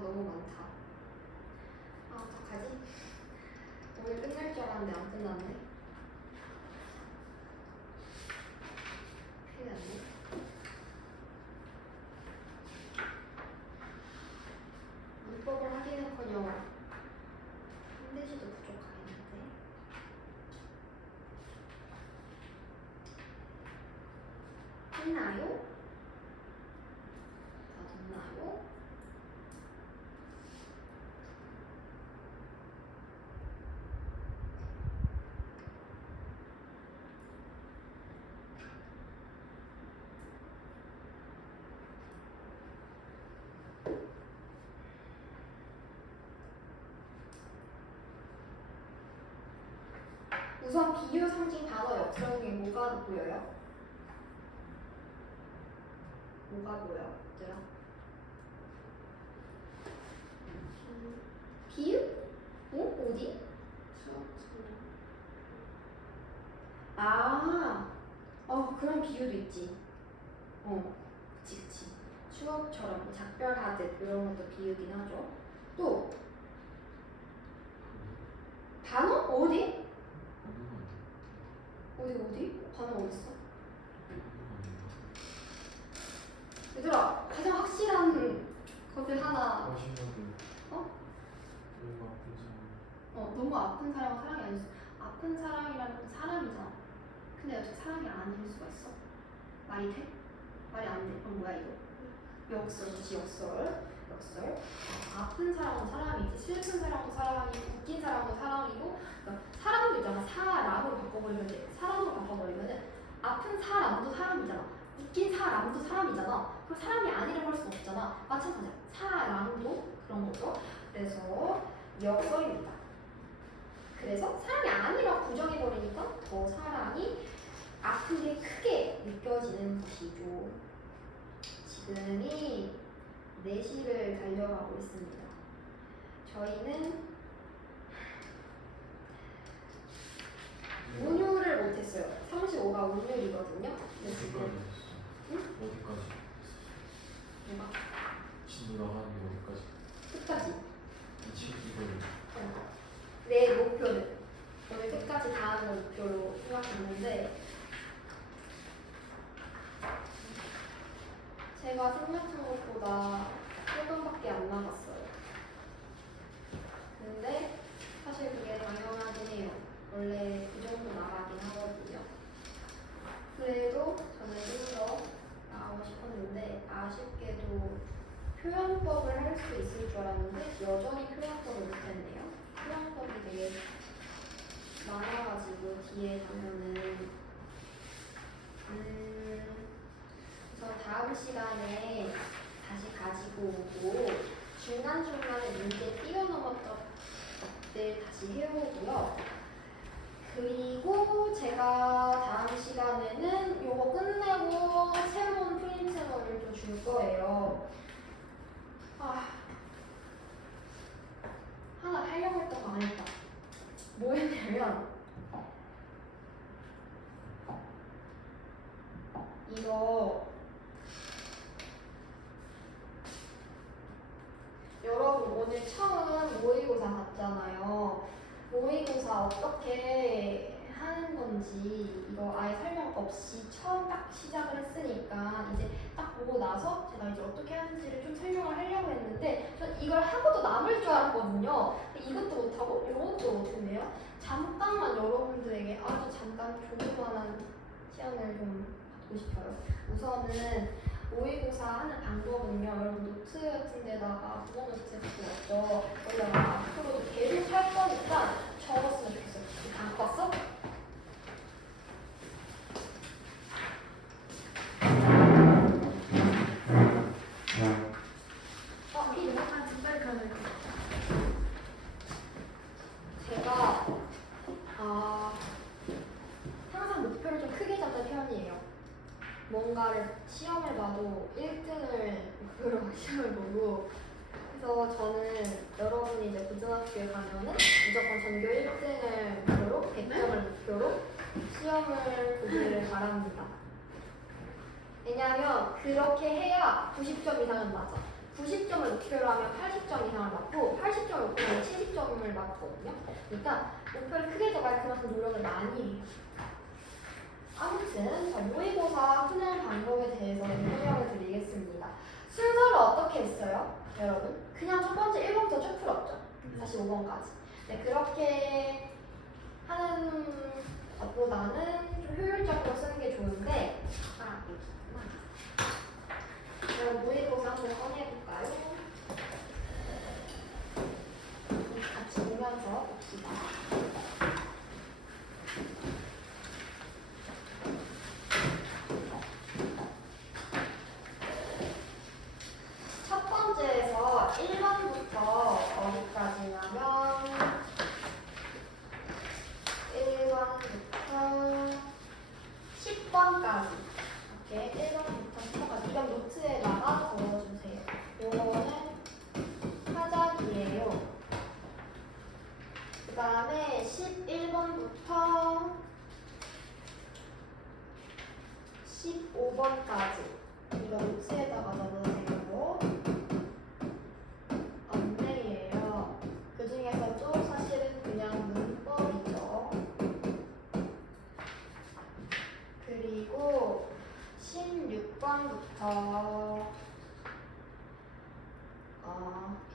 너무 많다. 어떡하지? 오늘 끝날 줄 알았는데 안 끝났네. 큰일 났네. 문법을 하기는커녕 힘내시도 부족하겠는데. 했나요? 다 됐나요? 우선 비유 상징 단어 역설 중에 뭐가 보여요? 뭐가 보여? 얘들아? 비유? 어디? 수학처럼. 그런 비유도 있지. 그치. 추억처럼 작별하듯 이런 것도 비유긴 하죠. 또 단어? 어디? 단어 어딨어? 얘들아, 가장 확실한 것들 하나. 너무 아픈 사람은 사랑이 아니었어. 아픈 사랑이라는 건 사람이잖아. 근데 어떻게 사랑이 아닐 수가 있어? 말이 돼? 말이 안 돼. 그럼 뭐야 이거? 역설이지, 역설. 아픈 사람은 사람이지, 슬픈 사람도 사람이고, 웃긴 사람도 사람이고, 그러니까 사람도 있잖아. 사람으로 바꿔버리면 돼. 사람으로 바꿔버리면은 아픈 사람도 사람이잖아. 웃긴 사람도 사람이잖아. 그럼 사람이 아니라고 할 수는 없잖아. 마찬가지야. 사람도 그런 거죠. 그래서 역설입니다. 그래서 사람이 아니라고 부정해버리니까 더 사랑이 아프게 크게 느껴지는 것이죠. 지금이 4시를 달려가고 있습니다. 저희는 운율을 못했어요. 35가 운율이거든요. 근데 지금 어디까지? 뭐가? 진도 나가는 게 어디까지? 끝까지. 이걸 내 목표는 오늘 끝까지 다 하는 목표로 생각했는데 제가 생각한 것보다 조금밖에 안 나갔어요. 근데 사실 그게 당연하긴 해요. 원래 그 정도 나가긴 하거든요. 그래도 저는 좀 더 나가고 싶었는데 아쉽게도 표현법을 할 수 있을 줄 알았는데 여전히 표현법을 못했네요. 표현법이 되게 많아가지고 뒤에 가면은 그래서 다음 시간에 다시 가지고 오고 중간중간에 문제 뛰어넘었던 것들 다시 해보고요. 그리고 제가 다음 시간에는 요거 끝내고 새로운 프린트물을 또 줄 거예요. 하나 하려고 했던 거 안 했다. 뭐였냐면 이거 여러분 오늘 처음 모의고사 봤잖아요. 모의고사 어떻게 하는 건지 이거 아예 설명 없이 처음 딱 시작을 했으니까 이제 딱 보고 나서 제가 이제 어떻게 하는지를 좀 설명을 하려고 했는데 전 이걸 하고도 남을 줄 알았거든요. 이것도 못하고 이것도 못했네요. 잠깐만 여러분들에게 아주 잠깐 조그만한 시간을 좀 갖고 싶어요. 우선은 모의고사 하는 방법은요. 여러분 노트 같은 데다가 국어 노트 붙였죠. 거기다가 앞으로도 계속 할 거니까 적었으면 좋겠어요. 안 봤어? 우리 영상 진짜 가는 거. 제가 항상 목표를 좀 크게 잡는 편이에요. 뭔가를 시험을 봐도 1등을 목표로 시험을 보고 그래서 저는 여러분이 이제 고등학교에 가면은 무조건 전교 1등을 목표로 100점을 목표로 시험을 보기를 바랍니다. 왜냐하면 그렇게 해야 90점 이상은 맞아. 90점을 목표로 하면 80점 이상을 맞고 80점을 목표로 하면 70점을 맞거든요. 그러니까 목표를 크게 잡아야 그만큼 노력을 많이 해요. 아무튼 자, 모의고사 푸는 방법에 대해서 설명을 드리겠습니다. 순서를 어떻게 했어요? 여러분? 그냥 첫 번째 1번부터 쭉 풀었죠. 45번까지. 네, 그렇게 하는 것보다는 좀 효율적으로 쓰는 게 좋은데 그럼 모의고사 한번 꺼내볼까요? 같이 보면서 봅시다. 첫 번째에서 1번부터 어디까지냐면 1번부터 10번까지 이렇게 1번부터 10번까지 이건 노트에다가 적어주세요. 요거는 화작이에요. 그 다음에 11번부터 15번까지 이거 노트에다가 적어주세요. 안내예요. 그 중에서도 사실은 그냥 문법이죠. 그리고 16번부터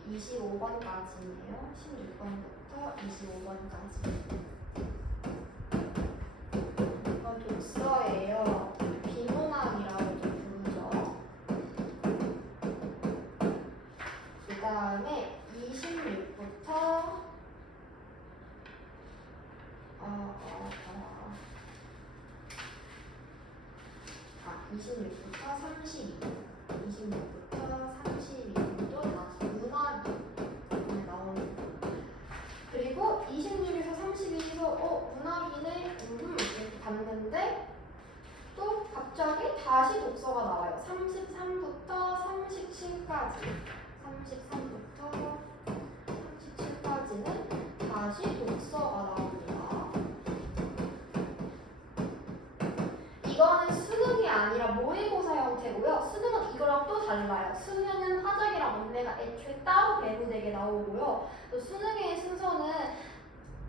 25번까지네요. 16번부터 25번까지. 이건 독서예요. 비문학이라고도 부르죠. 그 다음에 26부터 26부터 32. 26부터 32분도 다시 문학이 나오는 거. 그리고 26에서 32에서 문학이네 이렇게 봤는데 또 갑자기 다시 독서가 나와요. 33부터 37까지 33부터 37까지는 다시 독서가 나옵니다. 이거는 수능이 아니라 모의고사 형태고요. 수능은 이거랑 또 달라요. 수능은 화작이랑 언내가 애초에 따로 배분되게 나오고요. 또 수능의 순서는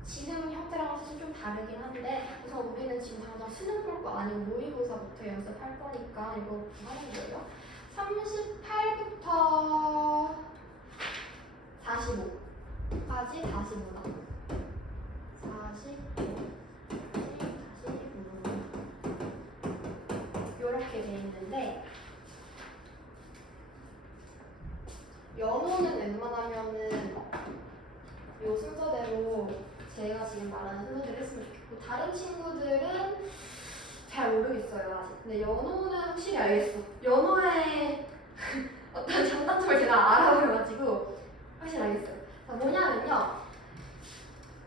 지금 형태랑 사실 좀 다르긴 한데 우선 우리는 지금 당장 수능 볼 거 아니고 모의고사부터 연습할 거니까 이거 하는 거예요. 38부터 45까지 다시 문학 45 이렇게 돼 있는데 연호는 웬만하면은 요 순서대로 제가 지금 말하는 순서대로 했으면 좋겠고 다른 친구들은 잘 모르겠어요 아직. 근데 연호는 확실히 알겠어. 연호의 어떤 장단점을 제가 알아버려가지고 확실히 알겠어요. 자, 뭐냐면요.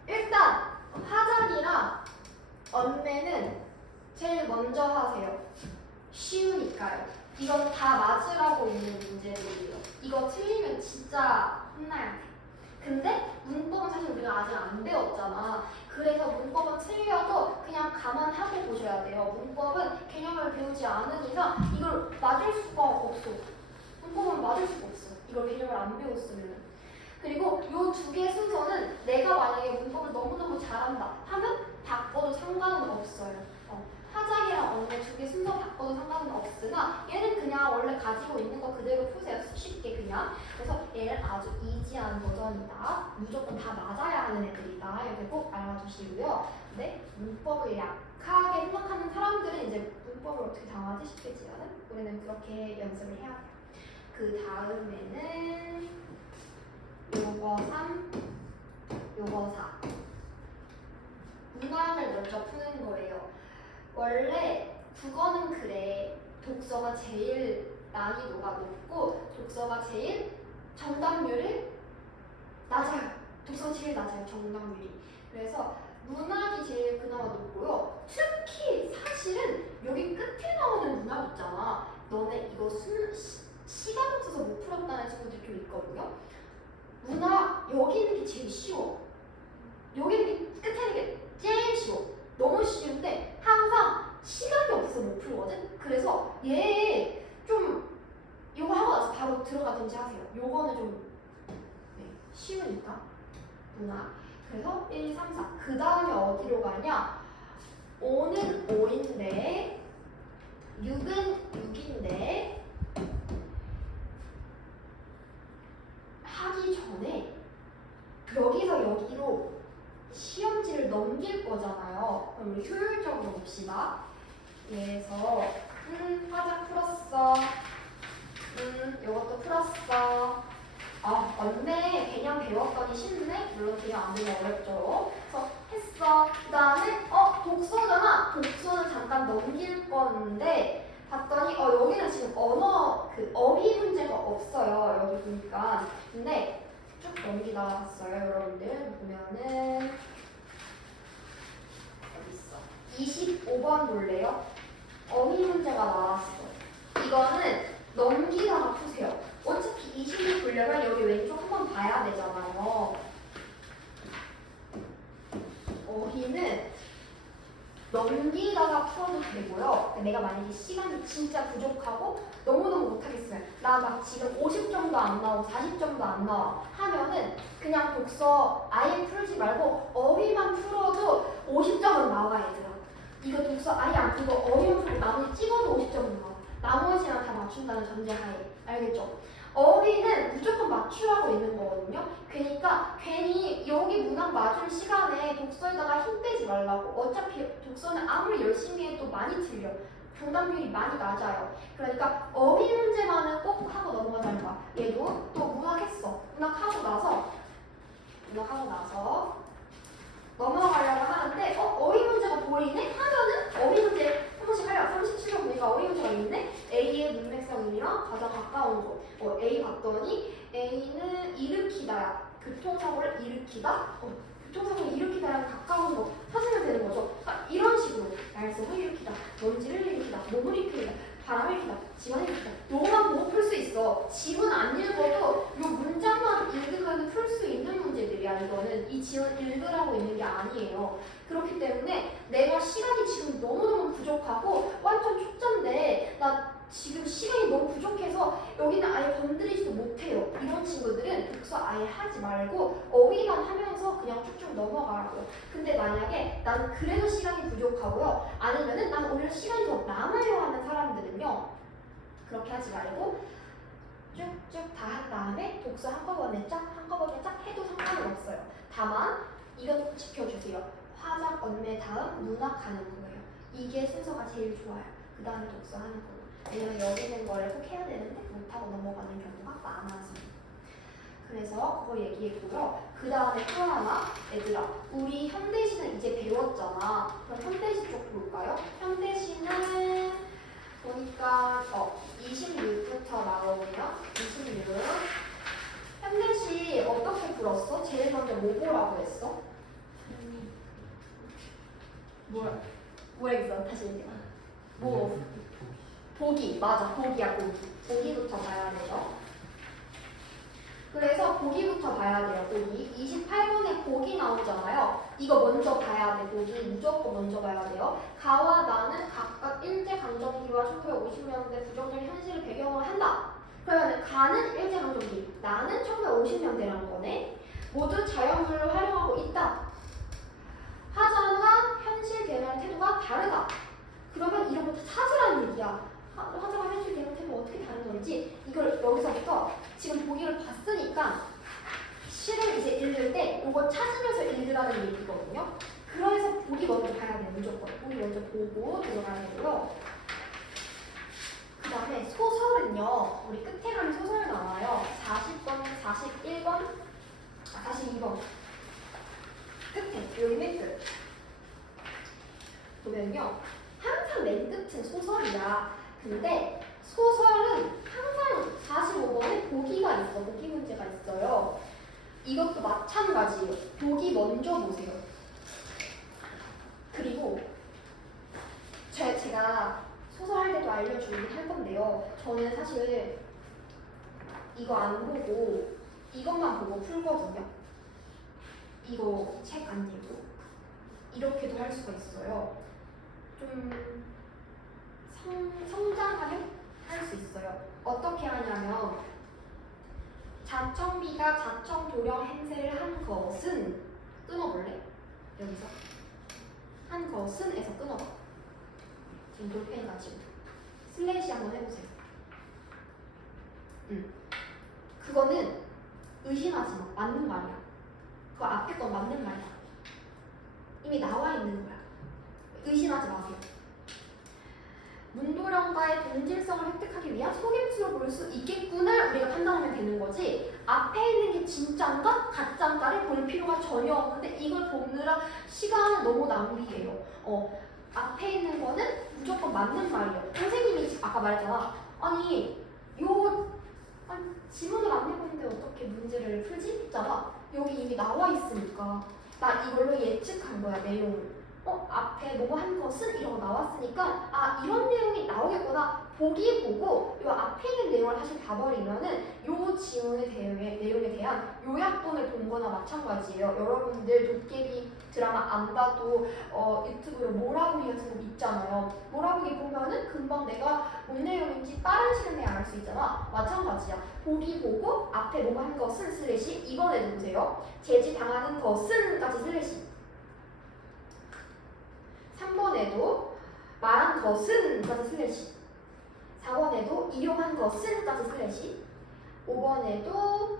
일단 화작이랑 언매는 제일 먼저 하세요. 쉬우니까요. 이건 다 맞으라고 있는 문제들이에요. 이거 틀리면 진짜 혼나야 돼. 근데 문법은 사실 우리가 아직 안 배웠잖아. 그래서 문법은 틀려도 그냥 감안하고 보셔야 돼요. 문법은 개념을 배우지 않은 이상 이걸 맞을 수가 없어. 문법은 맞을 수가 없어. 이걸 개념을 안 배웠으면. 그리고 요 두 개 순서는 내가 만약에 문법을 너무너무 잘한다 하면 바꿔도 상관없어요. 없어요. 화작이랑 언매 두 개 순서 바꿔도 상관은 없으나 얘는 그냥 원래 가지고 있는 거 그대로 푸세요. 쉽게 그냥. 그래서 얘는 아주 이지한 버전이다. 무조건 다 맞아야 하는 애들이다. 이렇게 꼭 알아두시고요. 근데 문법을 약하게 생각하는 사람들은 이제 문법을 어떻게 당하지 싶겠지만은 우리는 그렇게 연습을 해야 돼요. 그 다음에는 요거 3, 요거 4. 문항을 먼저 푸는 거예요. 원래 국어는 그래. 독서가 제일 난이도가 높고 독서가 제일 정답률이 낮아요. 독서가 제일 낮아요. 정답률이. 그래서 문학이 제일 그나마 높고요. 특히 사실은 여기 끝에 나오는 문학 있잖아. 너네 이거 시간 없어서 못 풀었다는 친구들 좀 있거든요. 문학 여기 있는 게 제일 쉬워. 여기 있는 게 끝에 있는 게 제일 쉬워. 너무 쉬운데 항상 시간이 없어서 못 풀거든. 그래서 얘 좀 이거 하고 나서 바로 들어가든지 하세요. 요거는 좀 쉬우니까 문학. 그래서 1, 2, 3, 4. 그 다음에 어디로 가냐? 5는 5인데 6은 6인데 하기 전에 여기서 여기로 시험지를 넘길 거잖아요. 그럼 우리 효율적으로 봅시다. 그래서 화작 풀었어. 요것도 풀었어. 아, 맞네. 개념 배웠더니 쉽네. 물론 개념 안 되면 어렵죠. 그래서 했어. 그 다음에 독서잖아. 독서는 잠깐 넘길 건데 봤더니 여기는 지금 언어 그 어휘 문제가 없어요. 여기 보니까. 근데 쭉 넘기다 봤어요. 여러분들 보면은 어디 있어? 25번 볼래요? 어휘 문제가 나왔어. 이거는 넘기다가 푸세요. 어차피 20을 보려면 여기 왼쪽 한번 봐야 되잖아요. 어휘는 넘기다가 풀어도 되고요. 내가 만약에 시간이 진짜 부족하고 너무너무 못하겠어요. 나 막 지금 50점도 안 나오고 40점도 안 나와 하면은 그냥 독서 아예 풀지 말고 어휘만 풀어도 50점은 나와 얘들아. 이거 독서 아예 안 풀고 어휘만 풀고 나머지 찍어도 50점은 나와. 나머지는 다 맞춘다는 전제하에. 알겠죠? 어휘는 무조건 맞추라고 있는 거거든요. 그러니까 괜히 여기 문항 맞을 시간에 독서에다가 힘 빼지 말라고. 어차피 독서는 아무리 열심히 해도 많이 틀려. 정답률이 많이 낮아요. 그러니까 어휘 문제만은 꼭 하고 넘어가자는 거야. 얘도 또 문학했어. 문학하고 나서 넘어가려고 하는데 어휘 문제가 보이네? 하면은 어휘 문제 한 번씩 하려. 37번 보니까 어휘 문제가 있네? A의 문맥상 의미랑 가장 가까운 거. A 봤더니 A는 일으키다야. 교통사고를 일으키다? 교통사고를 일으키다랑 가까운 거 찾으면 되는 거죠. 그러니까 이런 식으로 날성을 일으키다, 먼지를 일으키다, 몸을 일으키다, 바람을 일으키다, 지문을 일으키다. 요거만 보고 풀 수 있어. 지문 안 읽어도 요 문장만 읽으면 풀 수 있는 문제들이야. 이거는 이 지문 읽으라고 있는 게 아니에요. 그렇기 때문에 내가 시간이 지금 너무너무 부족하고 완전 초짜인데 나 지금 시간이 너무 부족해서 여기는 아예 건드리지도 못해요. 이런 친구들은 독서 아예 하지 말고 어휘만 하면서 그냥 쭉쭉 넘어가라고요. 근데 만약에 나는 그래도 시간이 부족하고요. 아니면은 난 오히려 시간이 더 남아요 하는 사람들은요. 그렇게 하지 말고 쭉쭉 다 한 다음에 독서 한꺼번에 쫙 해도 상관은 없어요. 다만 이것 지켜주세요. 화작, 언매 다음 문학 하는 거예요. 이게 순서가 제일 좋아요. 그 다음에 독서 하는 거예요. 왜냐면 여기 있는 거를 꼭 해야 되는데 못하고 넘어가는 경우가 많아서. 그래서 그거 얘기했고요. 그 다음에 또 하나, 얘들아, 우리 현대시는 이제 배웠잖아. 그럼 현대시 쪽 볼까요? 현대시는 보니까 26부터 나오네요. 26. 현대시 어떻게 풀었어? 제일 먼저 뭐 보라고 했어? 뭐라 했어? 다시 얘기해. 뭐? 보기. 맞아. 보기야, 보기. 보기부터 봐야 돼요. 그래서 보기부터 봐야 돼요. 보기. 28번에 보기 나오잖아요. 이거 먼저 봐야 돼. 보기 무조건 먼저 봐야 돼요. 가와 나는 각각 일제강점기와 1950년대 부정적 현실을 배경으로 한다. 그러면 가는 일제강점기, 나는 1950년대라는 거네. 모두 자연물을 활용하고 있다. 하자와 현실 대면 태도가 보기를 봤으니까 시를 이제 읽을 때 이거 찾으면서 읽으라는 얘기거든요. 그래서 보기 먼저 봐야 돼요. 무조건 보기 먼저 보고 들어가야 되고요. 그 다음에 소설은요. 우리 끝에 가면 소설 나와요. 40번, 41번, 42번 끝에 여기 맨 끝 보면요. 항상 맨 끝은 소설이야. 근데 소설은 항상 45번에 보기가 있어. 보기 문제가 있어요. 이것도 마찬가지예요. 보기 먼저 보세요. 그리고 제가 소설 할 때도 알려주긴 할 건데요. 저는 사실 이거 안 보고 이것만 보고 풀거든요. 이거 책 안 읽고 이렇게도 할 수가 있어요. 좀 성장하게 할 수 있어요. 어떻게 하냐면 자청비가 자청 도령 행세를 한 것은 끊어볼래? 여기서 한 것은에서 끊어봐. 지금 볼펜 가지고 슬래시 한번 해보세요. 그거는 의심하지 마. 맞는 말이야. 그 앞에 건 맞는 말이야. 이미 나와 있는 거야. 의심하지 마세요. 문도령과의 동질성을 획득하기 위한 속임수로 볼 수 있겠구나 우리가 판단하면 되는 거지. 앞에 있는 게 진짜인가 가짜인가를 볼 필요가 전혀 없는데 이걸 보느라 시간을 너무 낭비해요. 앞에 있는 거는 무조건 맞는 말이에요. 선생님이 아까 말했잖아. 아니 지문을 안 내고 있는데 어떻게 문제를 풀지? 했잖아. 여기 이미 나와 있으니까 나 이걸로 예측한 거야 내용을. 앞에 뭐뭐 한 것은 이러고 나왔으니까 아 이런 내용이 나오겠구나. 보기 보고 요 앞에 있는 내용을 사실 봐버리면은 요 지문의 내용에 대한 요약본을 본 거나 마찬가지예요. 여러분들 도깨비 드라마 안 봐도 유튜브로 몰아보기 같은 거 있잖아요. 몰아보기 보면은 금방 내가 뭔 내용인지 빠른 시간 내에 알 수 있잖아. 마찬가지야. 보기 보고 앞에 뭐뭐 한 것은 슬래시 2번에 보세요. 제지당하는 것은까지 슬래시 3번에도 말한 것은까지 슬래시 4번에도 이용한 것은까지 슬래시 5번에도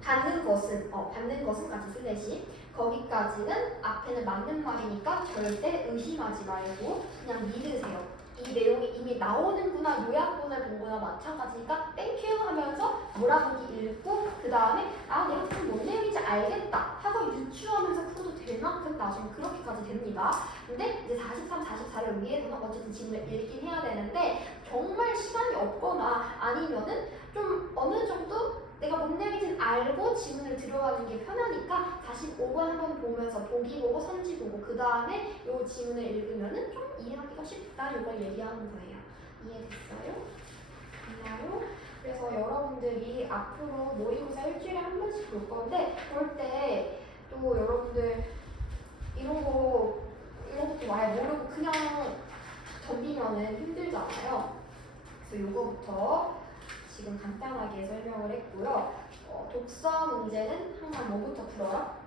받는 것은까지 슬래시 거기까지는 앞에는 맞는 말이니까 절대 의심하지 말고 그냥 믿으세요. 이 내용이 이미 나오는구나 요약본을 본 거나 마찬가지니까 땡큐 하면서 몰아보기 읽고 그 다음에 아 내가 지금 뭔 내용인지 알겠다 하고 유추하면서 풀어도 될 만큼 나중에 그렇게까지 됩니다. 근데 이제 43, 44를 위해서는 어쨌든 지문을 읽긴 해야 되는데 정말 시간이 없거나 아니면은 좀 어느 정도 내가 뭔 내용인지는 알고 지문을 들어가는 게 편하니까 45번 한번 보면서 보기 보고 선지 보고 그 다음에 요 지문을 읽으면은 좀 이해하기가 쉽다 이걸 얘기하는 거예요. 이해됐어요? 됐나요? 그래서 여러분들이 앞으로 모의고사 일주일에 한 번씩 볼 건데 볼 때 또 여러분들 이런 것도 아예 모르고 그냥 덤비면은 힘들잖아요. 그래서 요거부터 지금 간단하게 설명을 했고요. 독서 문제는 항상 뭐부터 풀어라?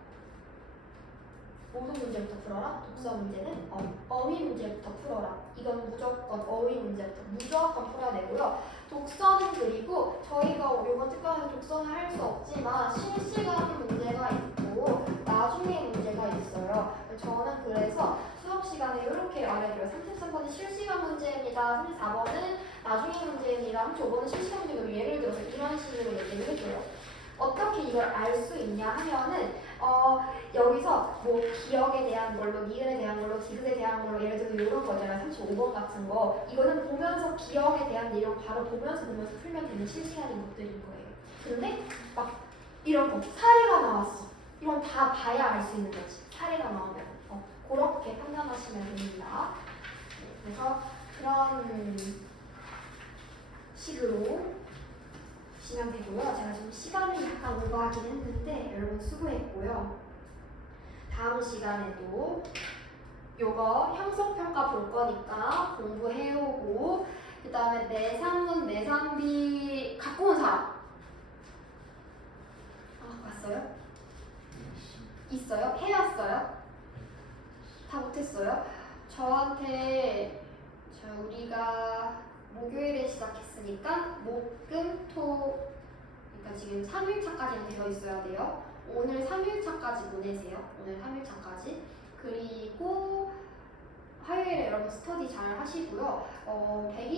모든 문제부터 풀어라. 독서 문제는 어휘 문제부터 풀어라. 이건 무조건 어휘 문제부터 무조건 풀어야 되고요. 독서는 그리고 저희가 이번 특강에서 독서는 할 수 없지만 실시간 문제가 있고 나중에 문제가 있어요. 저는 그래서 수업 시간에 이렇게 말해줘요. 33번은 실시간 문제입니다. 34번은 나중에 문제입니다. 35번은 실시간 문제로 예를 들어서 이런 식으로 얘기를 해줘요. 어떻게 이걸 알 수 있냐 하면은 여기서 뭐 기억에 대한 걸로, 니은에 대한 걸로, 디귿에 대한 걸로 예를 들어 이런 거잖아요. 35번 같은 거 이거는 보면서 기억에 대한 내용 바로 보면서 풀면 되는 실시간인 것들인 거예요. 근데 막 이런 거 사례가 나왔어. 이건 다 봐야 알 수 있는 거지. 사례가 나오면 그렇게 판단하시면 됩니다. 그래서 그런 식으로 시면 되고요. 제가 지금 시간이 약간 오버하긴 했는데 여러분 수고했고요. 다음 시간에도 요거 형성평가 볼 거니까 공부해오고 그 다음에 내산문, 내산비 갖고 온 사람 왔어요? 있어요? 해왔어요? 다 못했어요? 저한테 자, 우리가 목요일에 시작했으니까 목, 금, 토 그러니까 지금 3일차까지는 되어 있어야 돼요. 오늘 3일차까지 보내세요. 오늘 3일차까지. 그리고 화요일에 여러분 스터디 잘 하시고요. 100일